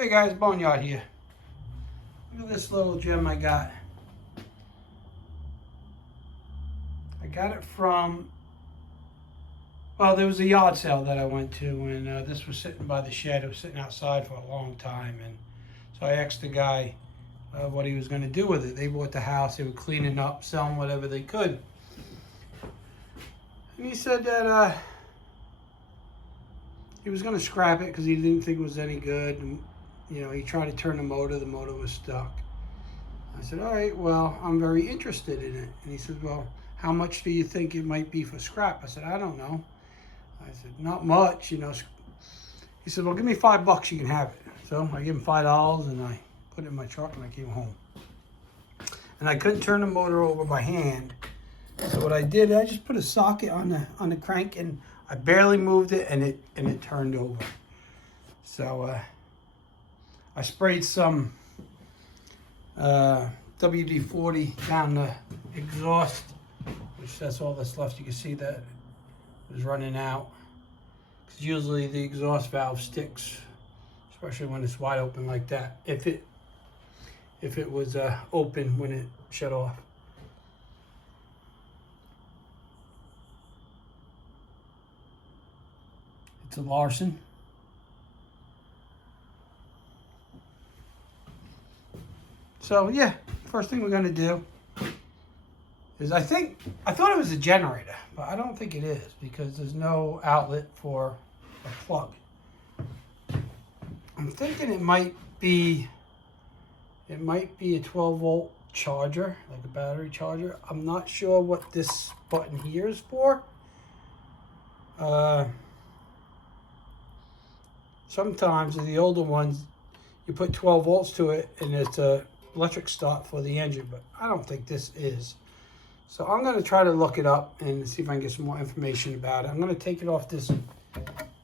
Hey guys, Boneyard here. Look at this little gem I got. I got it from, well, there was a yard sale that I went to, and this was sitting by the shed. It was sitting outside for a long time, and so I asked the guy what he was going to do with it. They bought the house, they were cleaning up, selling whatever they could. And he said that he was going to scrap it because he didn't think it was any good. And, you know, he tried to turn the motor was stuck. I said, all right, well, I'm very interested in it. And he said, well, how much do you think it might be for scrap? I said, I don't know. I said, not much, you know. He said, well, give me $5, you can have it. So I gave him $5 and I put it in my truck and I came home. And I couldn't turn the motor over by hand. So what I did, I just put a socket on the crank and I barely moved it and it turned over. So I sprayed some WD-40 down the exhaust, which that's all that's left. You can see that it was running out. Because usually the exhaust valve sticks, especially when it's wide open like that. If it was open when it shut off. It's a Lauson. So yeah, first thing we're gonna do is I thought it was a generator, but I don't think it is because there's no outlet for a plug. I'm thinking it might be a 12-volt charger, like a battery charger. I'm not sure what this button here is for. Sometimes in the older ones, you put 12 volts to it and it's a electric start for the engine, but I don't think this is. So I'm going to try to look it up and see if I can get some more information about it. I'm going to take it off this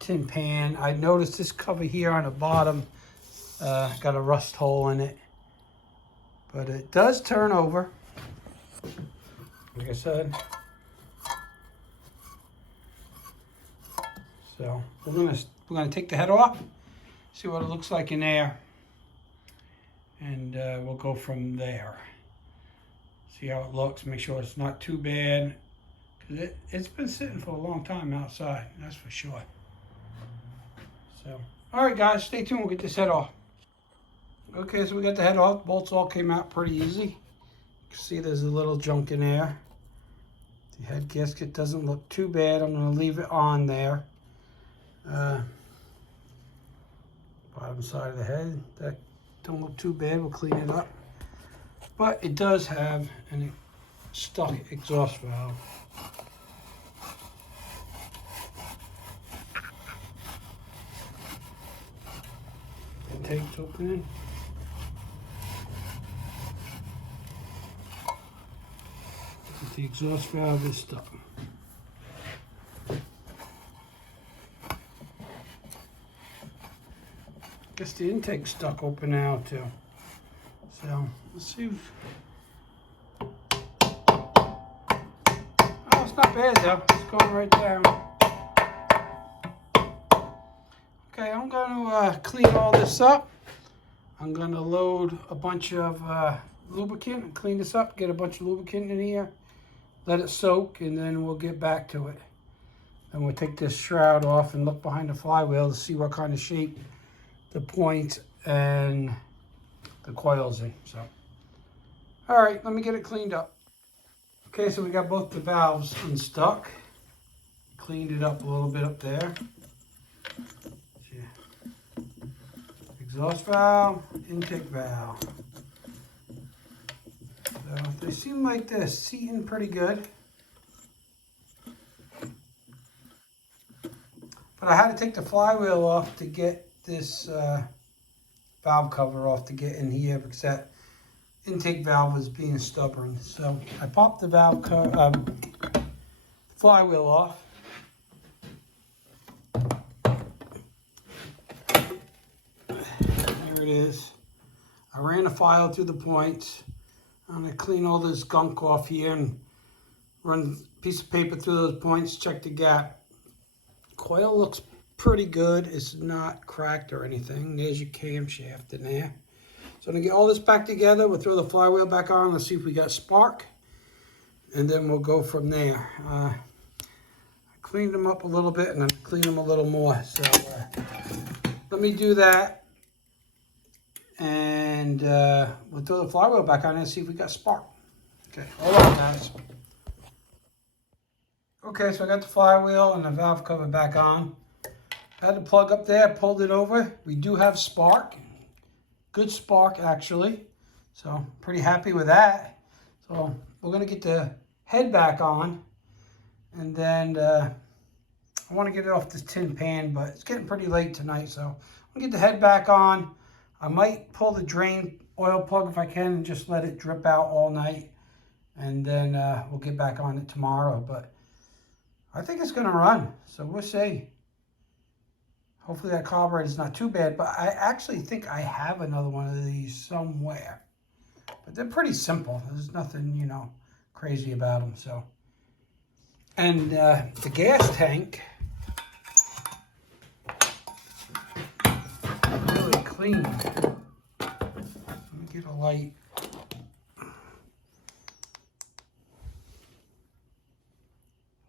tin pan. I noticed this cover here on the bottom got a rust hole in it, but it does turn over, like I said. So we're gonna take the head off, see what it looks like in there, and we'll go from there. See how it looks, make sure it's not too bad, because it's been sitting for a long time outside, that's for sure. So, all right guys, stay tuned, we'll get this head off. Okay, so we got the head off, bolts all came out pretty easy. You can see there's a little junk in there. The head gasket doesn't look too bad, I'm gonna leave it on there. Bottom side of the head, that don't look too bad, we'll clean it up. But it does have a stuck exhaust valve. Intake's opening. The exhaust valve is stuck. Guess the intake's stuck open now too. So let's see. Oh, it's not bad though. It's going right down. Okay, I'm going to clean all this up. I'm going to load a bunch of lubricant and clean this up. Get a bunch of lubricant in here. Let it soak, and then we'll get back to it. And we'll take this shroud off and look behind the flywheel to see what kind of shape the point and the coils in. So, all right, let me get it cleaned up. Okay, so we got both the valves unstuck. Cleaned it up a little bit up there. Exhaust valve, intake valve. So they seem like they're seating pretty good. But I had to take the flywheel off to get this valve cover off to get in here because that intake valve was being stubborn. So I popped the valve flywheel off. There it is. I ran a file through the points. I'm going to clean all this gunk off here and run a piece of paper through those points, check the gap. Coil looks pretty good. It's not cracked or anything. There's your camshaft in there. So I'm going to get all this back together. We'll throw the flywheel back on. Let's see if we got spark. And then we'll go from there. I cleaned them up a little bit and I'm cleaning them a little more. So let me do that. And we'll throw the flywheel back on and see if we got spark. Okay, hold on, guys. Okay, so I got the flywheel and the valve cover back on. I had the plug up there, pulled it over. We do have spark. Good spark, actually. So, pretty happy with that. So, we're going to get the head back on. And then, I want to get it off this tin pan, but it's getting pretty late tonight. So, I'm going to get the head back on. I might pull the drain oil plug if I can and just let it drip out all night. And then, we'll get back on it tomorrow. But I think it's going to run. So, we'll see. Hopefully that carburetor is not too bad, but I actually think I have another one of these somewhere. But they're pretty simple. There's nothing, you know, crazy about them. So, and the gas tank, really clean. Let me get a light.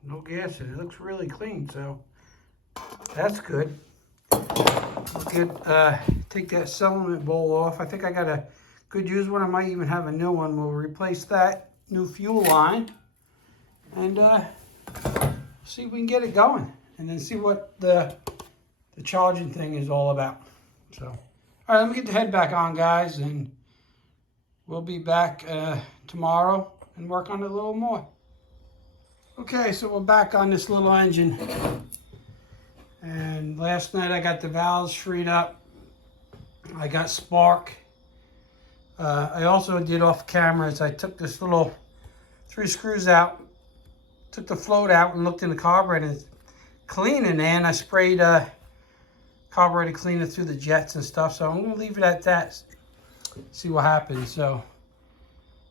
No gas in it. It looks really clean, so that's good. Take that settlement bowl off. I think I got a good used one. I might even have a new one. We'll replace that new fuel line and see if we can get it going, and then see what the charging thing is all about. So, all right, let me get the head back on, guys, and we'll be back tomorrow and work on it a little more. Okay, so we're back on this little engine. And last night I got the valves freed up. I got spark. I also did off camera is I took this little 3 screws out, took the float out and looked in the carburetor. It's clean in there, and I sprayed carburetor cleaner through the jets and stuff. So I'm going to leave it at that. See what happens. So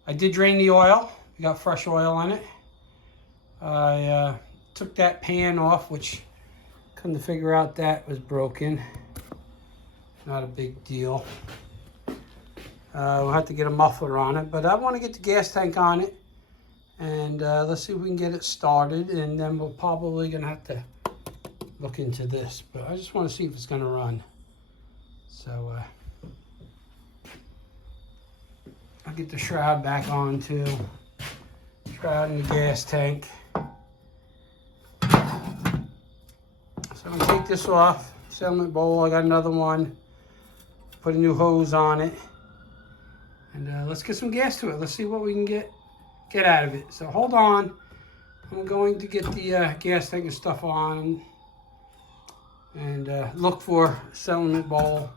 I did drain the oil. We got fresh oil in it. I took that pan off, which come to figure out that was broken. Not a big deal. We'll have to get a muffler on it, but I want to get the gas tank on it, and let's see if we can get it started, and then we're probably going to have to look into this, but I just want to see if it's going to run. So I'll get the shroud back on too. Shroud in the gas tank. So I'm going to take this off, settlement bowl. I got another one. Put a new hose on it. And let's get some gas to it. Let's see what we can get out of it. So hold on. I'm going to get the gas tank and stuff on and look for a settlement bowl.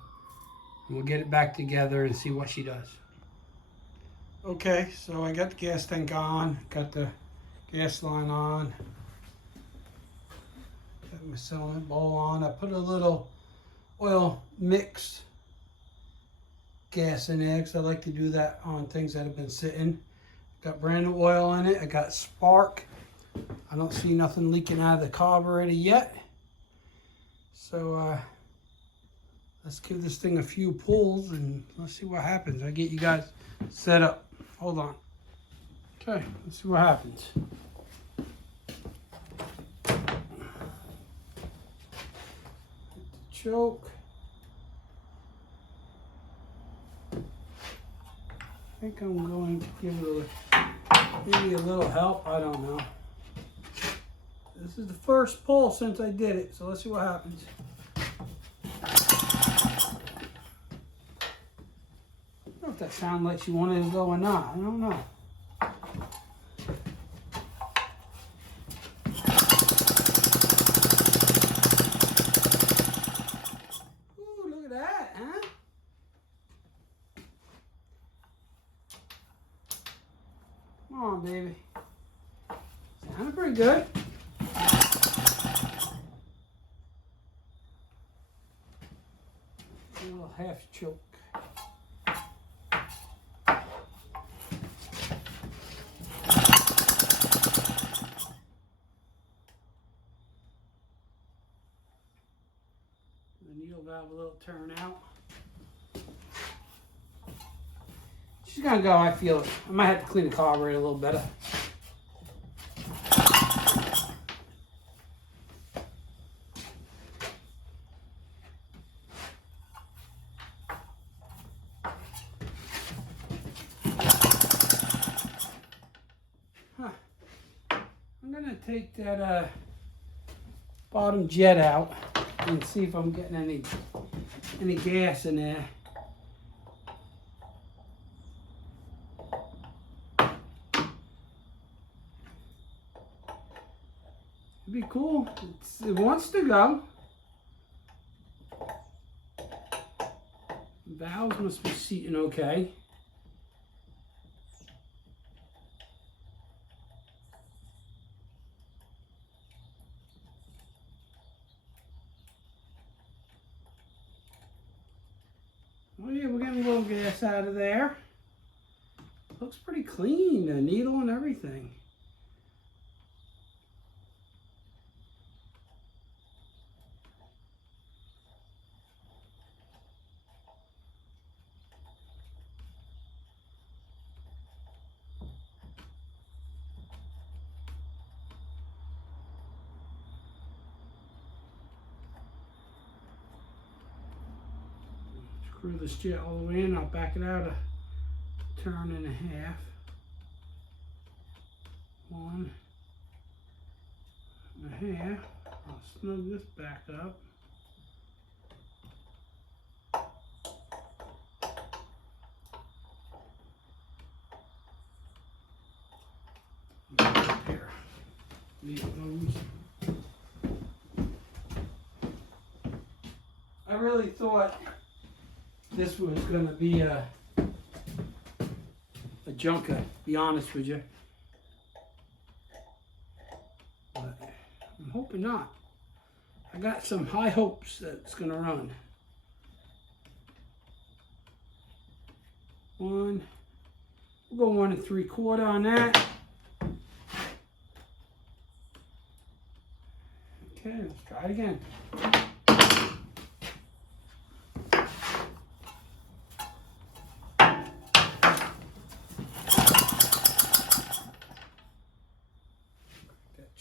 And we'll get it back together and see what she does. Okay, so I got the gas tank on. Got the gas line on. Got my settlement bowl on. I put a little oil mix gas in there because I like to do that on things that have been sitting. Got brand new oil in it. I got spark. I don't see nothing leaking out of the carburetor yet. So let's give this thing a few pulls and let's see what happens. I'll get you guys set up. Hold on. Okay, let's see what happens. Choke. I think I'm going to give it maybe a little help. I don't know. This is the first pull since I did it, so let's see what happens. I don't know if that sounded like she wanted to go or not. I don't know. Ooh, look at that, huh? Come on, baby. Sounded pretty good. A little half choke. have a little turnout. She's gonna go, I feel it. I might have to clean the carburetor a little better. I'm gonna take that bottom jet out and see if I'm getting any gas in there. It'd be cool. It wants to go. Valves must be seating okay. Oh yeah, we're getting a little gas out of there. Looks pretty clean, the needle and everything. Screw this jet all the way in. I'll back it out a turn and a half. 1 and a half. I'll snug this back up. There. Leave those. I really thought this was going to be a junker, to be honest with you. But I'm hoping not. I got some high hopes that it's going to run. 1, we'll go 1 3/4 on that. Okay, let's try it again.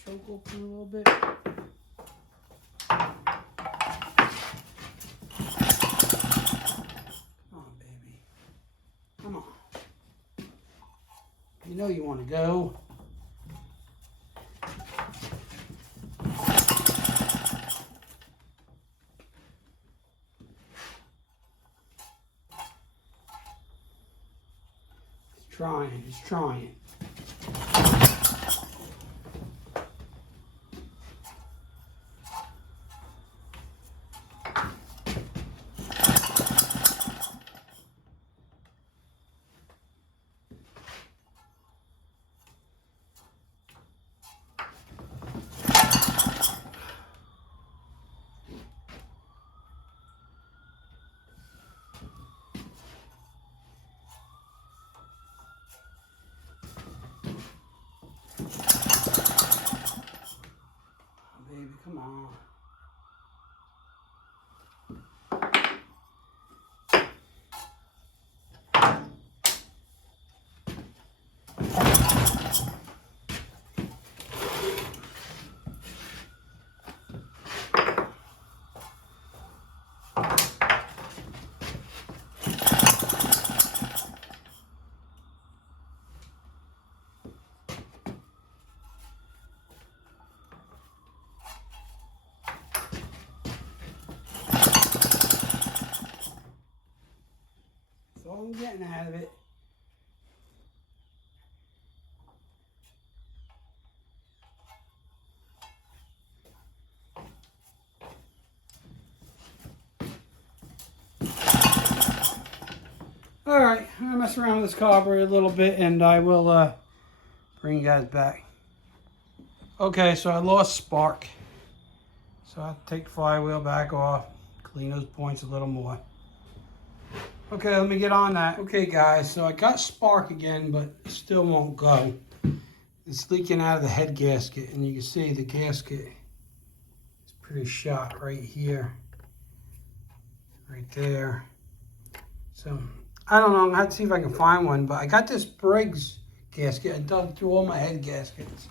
Choke open a little bit. Come on, baby. Come on. You know you want to go. He's trying. Come on. All I'm getting out of it. All right, I'm gonna mess around with this carburetor a little bit and I will bring you guys back. Okay, so I lost spark. So I'll take the flywheel back off, clean those points a little more. Okay, let me get on that. Okay guys, so I got spark again, but it still won't go. It's leaking out of the head gasket, and you can see the gasket is pretty shot right here. right there. So I don't know, I'm gonna have to see if I can find one, but I got this Briggs gasket. I dug through all my head gaskets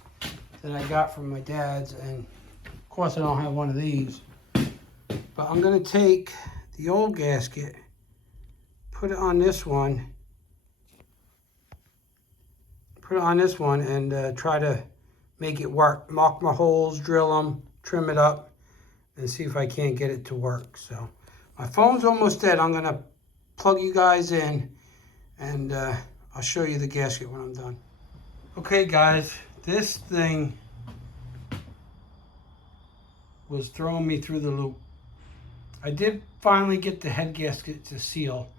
that I got from my dad's, and of course I don't have one of these. But I'm gonna take the old gasket, put it on this one, and try to make it work. Mark my holes, drill them, trim it up, and see if I can't get it to work. So my phone's almost dead. I'm gonna plug you guys in, and I'll show you the gasket when I'm done. Okay guys, this thing was throwing me through the loop. I did finally get the head gasket to seal.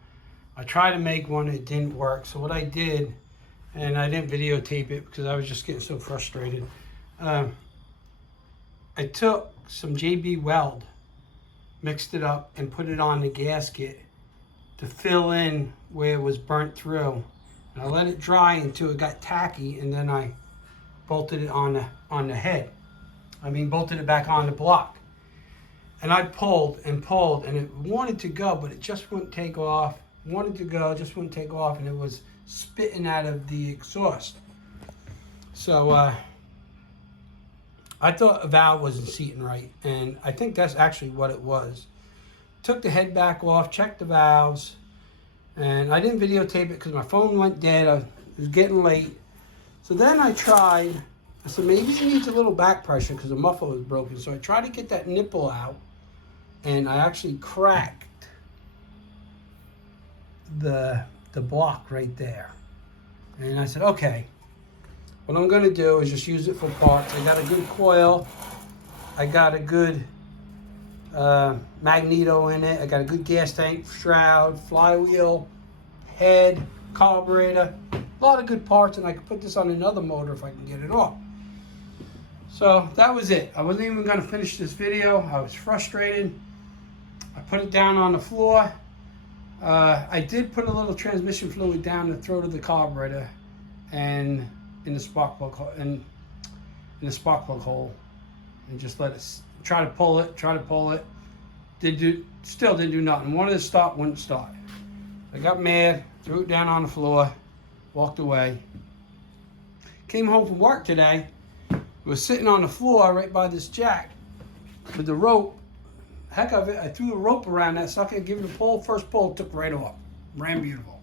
I tried to make one, it didn't work. So what I did, and I didn't videotape it because I was just getting so frustrated. I took some JB Weld, mixed it up, and put it on the gasket to fill in where it was burnt through. And I let it dry until it got tacky, and then I bolted it on the head. Bolted it back on the block. And I pulled and pulled, and it wanted to go, but it just wouldn't take off. Wanted to go, just wouldn't take off, and it was spitting out of the exhaust. So I thought a valve wasn't seating right, and I think that's actually what it was. Took the head back off, checked the valves, and I didn't videotape it because my phone went dead. It was getting late. So then I tried, I said maybe it needs a little back pressure because the muffler was broken. So I tried to get that nipple out, and I actually cracked the block right there. And I said, okay, what I'm gonna do is just use it for parts. I got a good coil, I got a good magneto in it, I got a good gas tank, shroud, flywheel, head, carburetor, a lot of good parts, and I can put this on another motor if I can get it off. So that was it. I wasn't even gonna finish this video. I was frustrated. I put it down on the floor. I did put a little transmission fluid down the throat of the carburetor and in the spark plug hole, in the spark plug hole, and just let it try to pull it. Still didn't do nothing. Wanted to start, wouldn't start. I got mad, threw it down on the floor, walked away. Came home from work today. Was sitting on the floor right by this jack with the rope. Heck of it, I threw the rope around that sucker, give it a pull. First pull, took right off. Ran beautiful.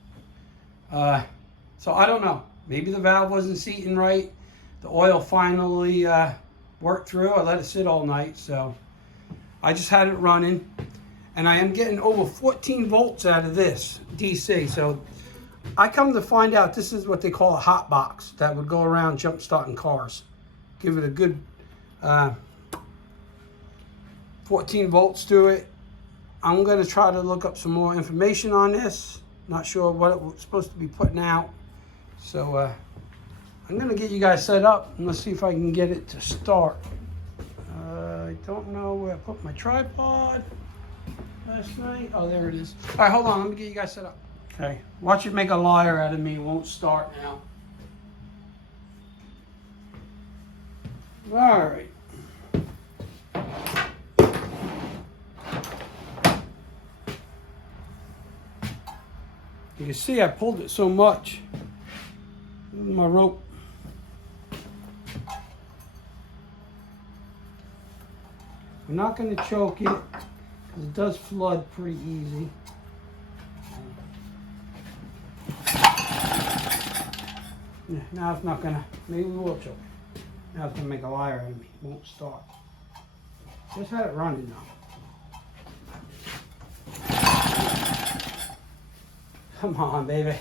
So I don't know. Maybe the valve wasn't seating right. The oil finally worked through. I let it sit all night, so I just had it running. And I am getting over 14 volts out of this DC. So I come to find out this is what they call a hot box that would go around jump starting cars. Give it a good 14 volts to it. I'm going to try to look up some more information on this. Not sure what it was supposed to be putting out. So I'm going to get you guys set up and let's see if I can get it to start. I don't know where I put my tripod last night. Oh, there it is. All right, hold on. Let me get you guys set up. Okay, watch it make a liar out of me. It won't start now. All right. You can see I pulled it so much. My rope. I'm not going to choke it because it does flood pretty easy. Yeah, now it's not going to, maybe we will choke it. Now it's going to make a liar out of me. It won't start. Just had it running now. Come on, baby.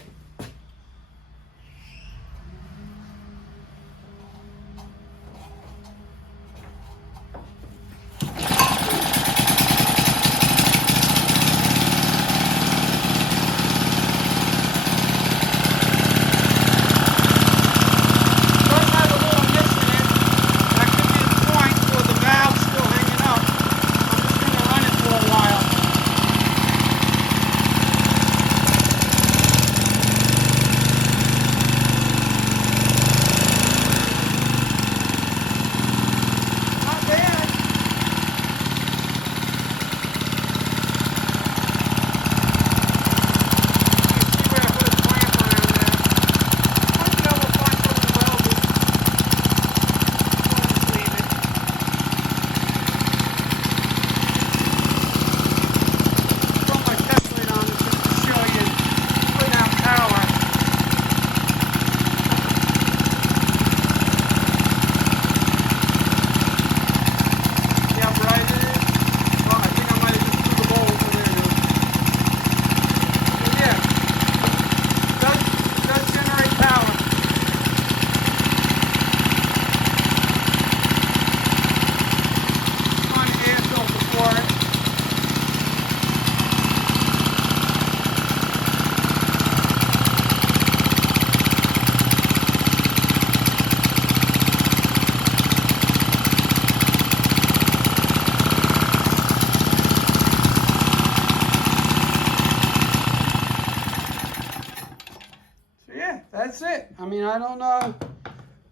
that's it. I mean, I don't know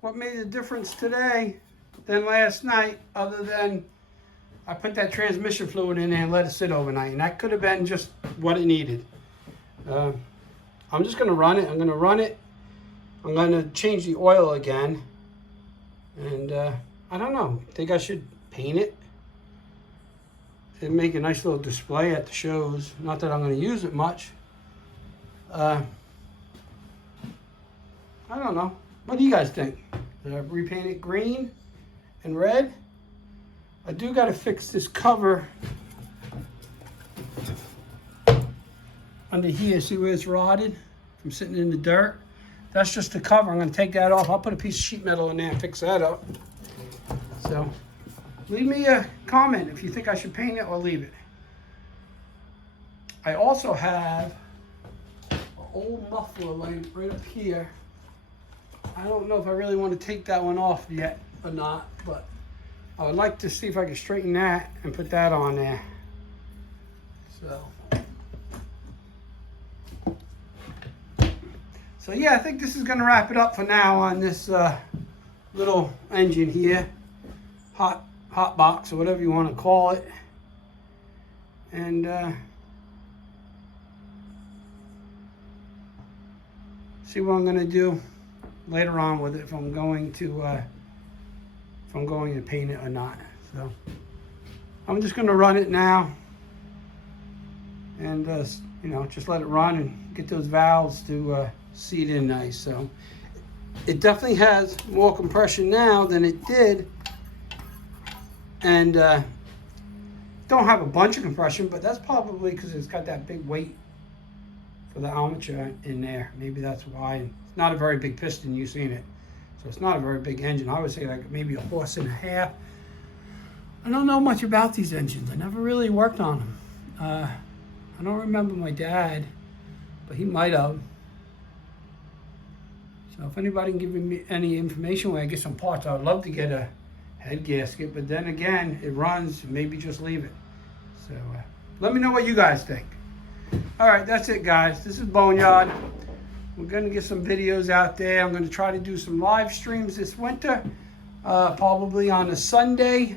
what made the difference today than last night, other than I put that transmission fluid in there and let it sit overnight, and that could have been just what it needed. I'm just going to run it. I'm going to change the oil again, and I don't know. I think I should paint it and make a nice little display at the shows. Not that I'm going to use it much. I don't know. What do you guys think? Did I repaint it green and red? I do got to fix this cover under here. See where it's rotted from sitting in the dirt? That's just the cover. I'm going to take that off. I'll put a piece of sheet metal in there and fix that up. So leave me a comment if you think I should paint it or leave it. I also have an old muffler laying right up here. I don't know if I really want to take that one off yet or not, but I would like to see if I can straighten that and put that on there. So yeah, I think this is going to wrap it up for now on this little engine here, hot box or whatever you want to call it, and see what I'm going to do later on with it, if I'm going to paint it or not. So I'm just going to run it now, and you know, just let it run and get those valves to seat in nice. So it definitely has more compression now than it did, and don't have a bunch of compression, but that's probably because it's got that big weight for the armature in there. Maybe that's why. It's not a very big piston, you've seen it, so it's not a very big engine. I would say like maybe a horse and a half. I don't know much about these engines. I never really worked on them. I don't remember my dad, but he might have. So if anybody can give me any information where I get some parts, I would love to get a head gasket, but then again, it runs, maybe just leave it. So let me know what you guys think. All right, that's it, guys. This is Boneyard. We're going to get some videos out there. I'm going to try to do some live streams this winter, probably on a Sunday,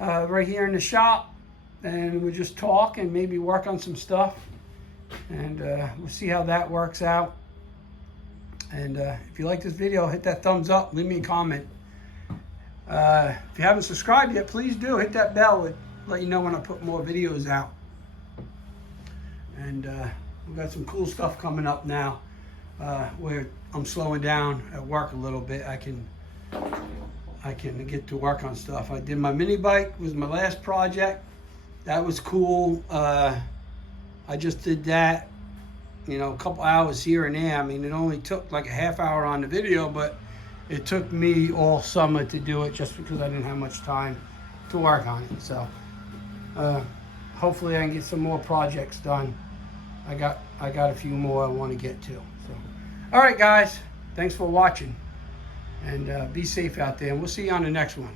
right here in the shop, and we'll just talk and maybe work on some stuff, and we'll see how that works out. And if you like this video, hit that thumbs up, leave me a comment. If you haven't subscribed yet, please do. Hit that bell. It'll let you know when I put more videos out. And we've got some cool stuff coming up now, where I'm slowing down at work a little bit. I can get to work on stuff. I did my mini bike, was my last project. That was cool. I just did that, you know, a couple hours here and there. I mean, it only took like a half hour on the video, but it took me all summer to do it just because I didn't have much time to work on it. So hopefully I can get some more projects done. I got a few more I want to get to. So, all right, guys, thanks for watching, and be safe out there, and we'll see you on the next one.